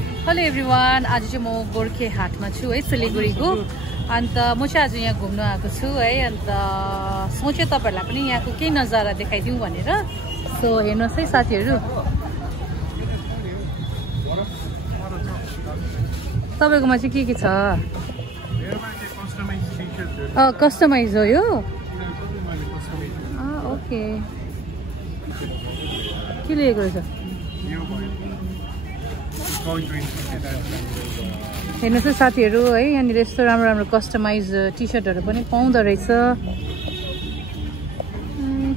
Hello everyone, आज चाहिँ म गोर्खे हाटमा छु है, सिलिगुडीको। अन्त म चाहिँ आज यहाँ घुम्न आएको छु है। अन्त सोचे तपाईहरुलाई पनि यहाँको केही नजारा देखाइदिउँ भनेर। सो हेर्नुहोस् है साथीहरु, तपाईकोमा चाहिँ के छ? कस्टमाइज हो यो? ओके, के लिएको रहेछ? हेर्नुहोस् है साथीहरु है, यहाँनिर यस्तो राम्रो राम्रो कस्टमाइज टी सर्टहरु पनि पाउँदो रहेछ।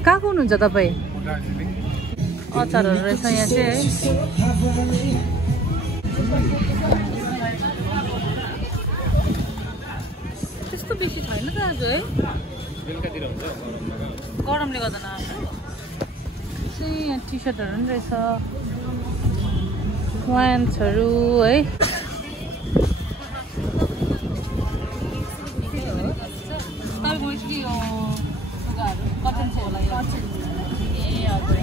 कहाँको हुनुहुन्छ तपाई? अचारहरु रहेछ यहाँ चाहिँ है। त्यस्तो बेसी छैन त आज है, बेलुकातिर हुन्छ, गरमले गर्दा न। यहाँ टी सर्टहरु पनि रहेछ, प्लान्ट्सहरु है। कटन छ होला यो? ए हजुर।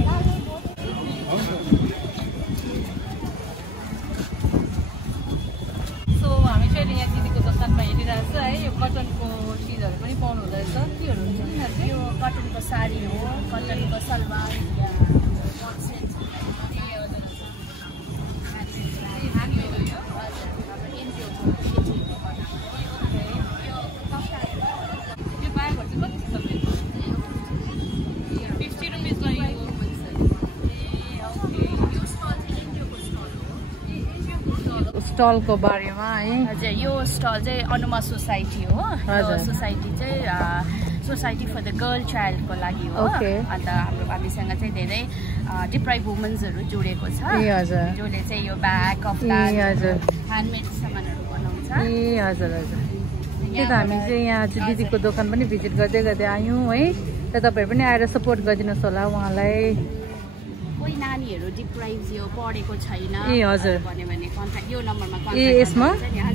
सो हामी चाहिँ यहाँ दिदीको दोकानमा हेरिरहेको छ है। यो कटनको चिजहरु पनि पाउनु हुँदो रहेछ। केहरु हुन्छ नि? यो कटनको साडी हो, कटनको सलवार या स्टल को बारेमा है। हजुर, यो स्टल चाहिँ अनुमा सोसाइटी हो। यो सोसाइटी चाहिँ society for the girl child को लागि हो। अन्त हामीसँग चाहिँ धेरै डिप्राइभ वुमेन्सहरु जोडेको छ। जसले चाहिँ यो ब्याग, कपडा, ह्यान्डमेड सामानहरु बनाउँछ। ए हजुर हजुर। के त हामी चाहिँ यहाँ चाहिँ दिदीको दोकान पनि भिजिट गर्दै गर्दै आयौं है। र तपाईहरु पनि आएर सपोर्ट गरिदिनुस् होला उहाँलाई। कोही नानीहरु डिप्राइभ यो पढेको छैन भने कन्ट्याक्ट यो नम्बरमा कन्ट्याक्ट यसमा।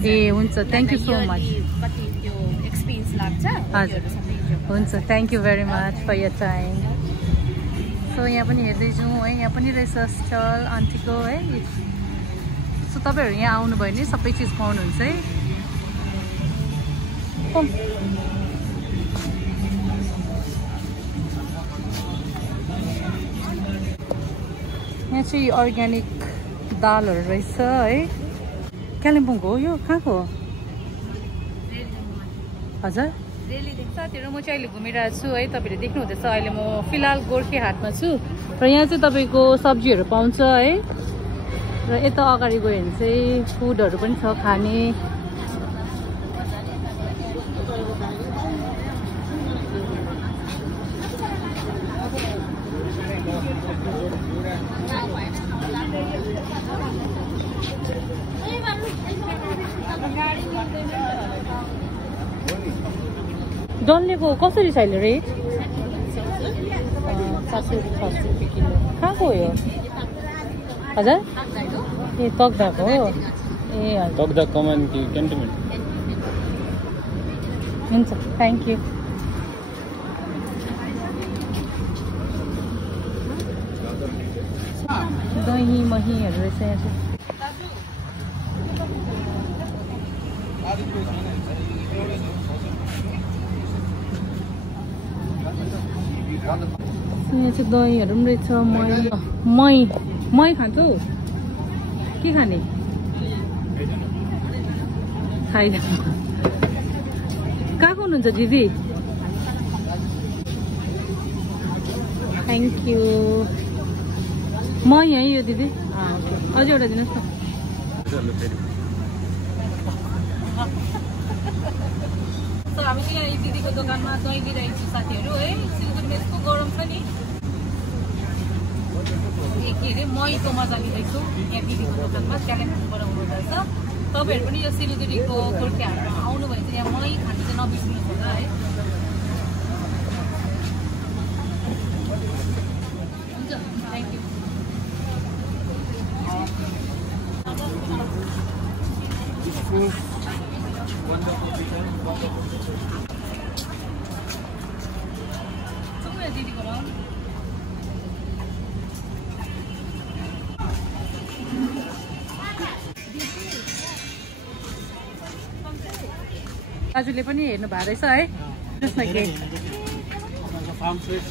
ए हुन्छ, थ्यांक यू सो मच। कति त्यो एक्सपीरियन्स लाग्छ हजुर सबै हुन्छ, thank you very much for your time. So यहाँ पनि हेर्दै जाउँ है। यहाँ पनि रहेछ स्टल आन्टीको है। सो तपाईहरु यहाँ आउनुभयो भने सबै चीज पाउनुहुन्छ है। यहाँ चाहिँ अर्ग्यानिक दालहरु रहेछ है। कालिम्पोङको हो यो? कहाँको हो? हजुर साथीहरु, म चाहिँ अहिले घुमिरहेको छु है। तपाईहरुले देख्नु हुँदैछ, अहिले म फिलहाल गोर्खे हाटमा छु। र यहाँ चाहिँ तपाईको सब्जीहरु पाउँछ है। र यता अगाडि गयो भने चाहिँ फुडहरु पनि छ खाने। डल्लेको कसरी छ अहिले रेट? 700 रुपियाँ किलो। कहाँको हो यो? हजुर, ए तकदाको हो? ए हजुर, तकदा कमान कि क्यान्टोनमेन्ट। हुन्छ, थ्यांक यू। दही महीहरु रहेछ यहाँ चाहिँ। यहाँ चाहिँ दहीहरु पनि रहेछ। मही खान्छौ? के खाने? खाइद। कहाँको हुनुहुन्छ दिदी? Thank you. मही है यो दिदी? अझै एउटा दिनुहोस् न। हामी चाहिँ यहाँ दिदीको दोकानमा दही लिइरहेको छु साथीहरु है। सिलगढीमा यस्तो गरम छ नि, के अरे महीको मजा लिँदैछु यहाँ दिदीको दोकानमा। कालिम्पोङबाट हुनुहुँदो रहेछ। तपाईहरु पनि यो सिलगढीको गोर्खे हाटमा आउनु भयो भने यहाँ मही खानु चाहिँ नबिर्सिनुहोस् होला है। हुन्छ, थ्यांक यू। दिदीको दाजुले पनि हेर्नु भएको रहेछ है त्यसमा के फार्म फ्रेस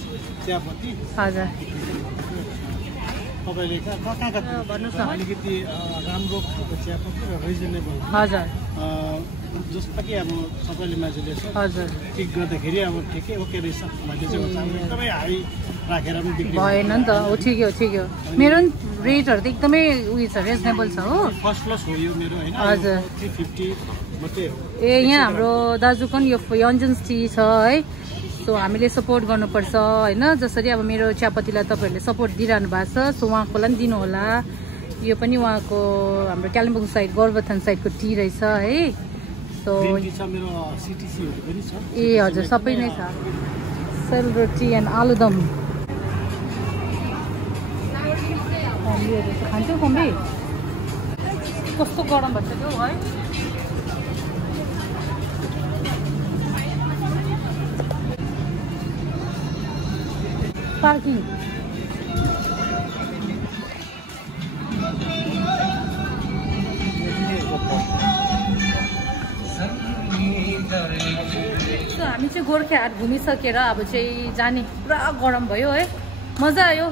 चियापत्ती हजुर तपाईँले भन्नुहोस् न अलिकति राम्रो खालको चियापत्ती र रिजनेबल हजुर जस्तो कि अब सबैले मान्छेले हजुर ठिक गर्दाखेरि अब ठिकै ओके रहेछ मैले चाहिँ एकदमै हाई राखेर पनि बिक्री भएन नि त हो ठिकै हो मेरो पनि रेटहरू त एकदमै उयो छ रिजनेबल छ हो फर्स्ट क्लास हो यो मेरो होइन हजुर 350 मात्रै हो ए यहाँ हाम्रो दाजुको नि यो यन्जन्स टी छ है सो हामीले सपोर्ट गर्नुपर्छ होइन जसरी अब मेरो चियापत्तीलाई तपाईँहरूले सपोर्ट दिइरहनु भएको छ सो उहाँको पनि दिनु होला यो पनि उहाँको हाम्रो कालिम्पोङ साइड गोरुबथान साइडको टी रहेछ है सो ए हजुर सबै नै छ सेलरोटी एन्ड आलुदम खान्छौ कम्बी कस्तो गरम भन्छ त्यो है पार्किङ हामी चाहिँ गोर्खे हाट घुमिसकेर अब चाहिँ जाने पुरा गरम भयो है मजा आयो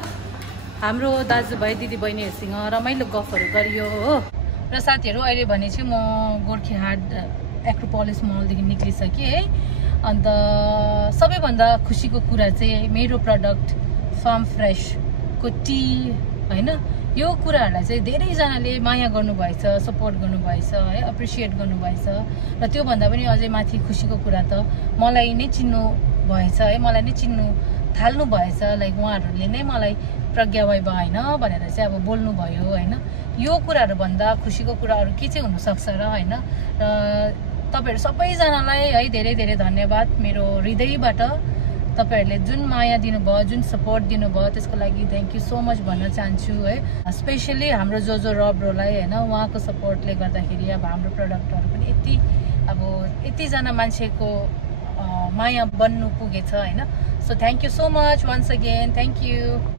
हाम्रो दाजुभाइ दिदीबहिनीहरूसँग रमाइलो गफहरू गरियो हो र साथीहरू अहिले भने चाहिँ म गोर्खे हाट एक्रोपोलिस मलदेखि निक्लिसकेँ है अन्त सबैभन्दा खुसीको कुरा चाहिँ मेरो प्रडक्ट फार्म फ्रेसको टी होइन यो कुराहरूलाई चाहिँ धेरैजनाले माया गर्नुभएछ सपोर्ट गर्नुभएछ है एप्रिसिएट गर्नुभएछ र त्योभन्दा पनि अझै माथि खुसीको कुरा त मलाई नै चिन्नु भएछ है मलाई नै चिन्नु थाल्नु भएछ लाइक उहाँहरूले नै मलाई प्रज्ञा वैभव होइन भनेर चाहिँ अब बोल्नुभयो होइन यो कुराहरू भन्दा खुसीको कुरा अरू के चाहिँ हुनसक्छ र होइन र तपाईँहरू सबैजनालाई है धेरै धेरै धन्यवाद मेरो हृदयबाट तपाईहरुले जुन माया दिनुभयो जुन सपोर्ट दिनुभयो त्यसको लागि थ्यांक यू सो मच भन्न चाहन्छु है स्पेशली हाम्रो जो रब्रोलाई हैन उहाँको सपोर्टले गर्दाखेरि अब हाम्रो प्रोडक्टहरु पनि यति जना मान्छेको माया बन्नु पुगेछ हैन so thank you so much once again thank you